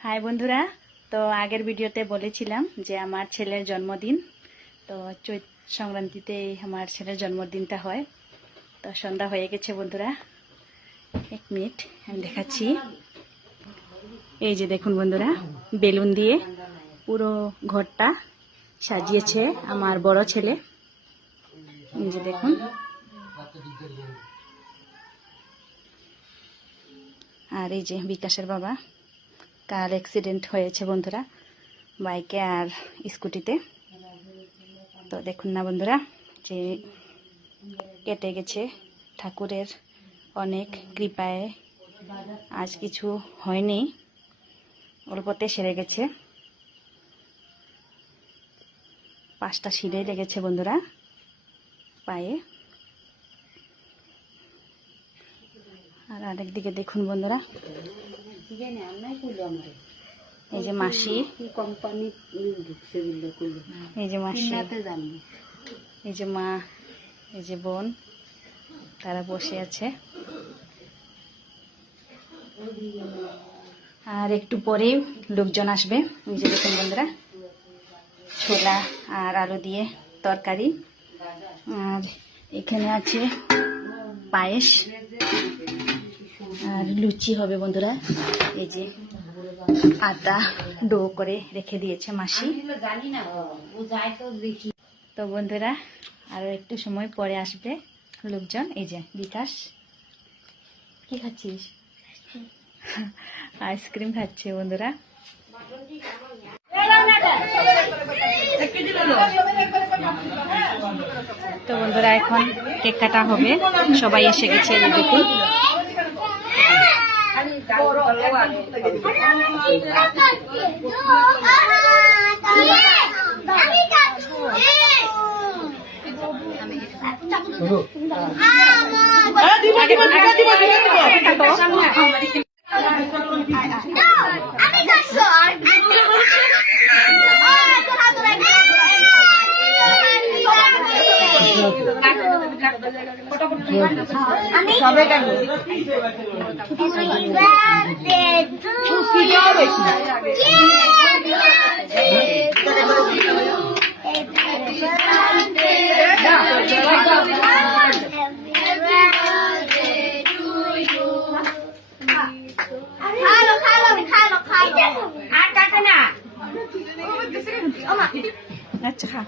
High বন্ধুরা, তো আগের ভিডিওতে বলেছিলাম যে আমার ছেলের জন্মদিন। তো চৈত সংক্রান্তিতে আমার ছেলের জন্মদিনটা হয়। তো সন্ধ্যা হয়ে গেছে বন্ধুরা। এক মিনিট আমি দেখাচ্ছি। এই যে দেখুন বন্ধুরা, বেলুন দিয়ে পুরো ঘরটা সাজিয়েছে আমার বড় ছেলে। এই যে দেখুন, আর এই যে বিকাশের বাবা, কার অ্যাক্সিডেন্ট হয়েছে বন্ধুরা, বাইকে আর স্কুটিতে। তো দেখুন না বন্ধুরা, যে কেটে গেছে। ঠাকুরের অনেক কৃপায় আজ কিছু হয়নি, অল্পতে সেরে গেছে। 5টা সিলাই লেগেছে বন্ধুরা পায়ে। আর আরেকদিকে দেখুন বন্ধুরা, এই যে মাসি, এই যে মাসি, এই যে মা, এই যে বোন, তারা বসে আছে। আর একটু পরেই লোকজন আসবে। এই যে দেখুন বন্ধুরা, ছোলা আর আলু দিয়ে তরকারি, আর এখানে আছে পায়েস আর লুচি হবে বন্ধুরা। এই যে আটা ডো করে রেখে দিয়েছে মাসি। তো বন্ধুরা, আরো একটু সময় পরে আসবে লোকজন। এই যে বিকাশ, কি খাচ্ছিস? আইসক্রিম খাচ্ছে বন্ধুরা। তো বন্ধুরা, এখন কেক কাটা হবে। সবাই এসে গেছে, এই দেখুন। আচ্ছা খা।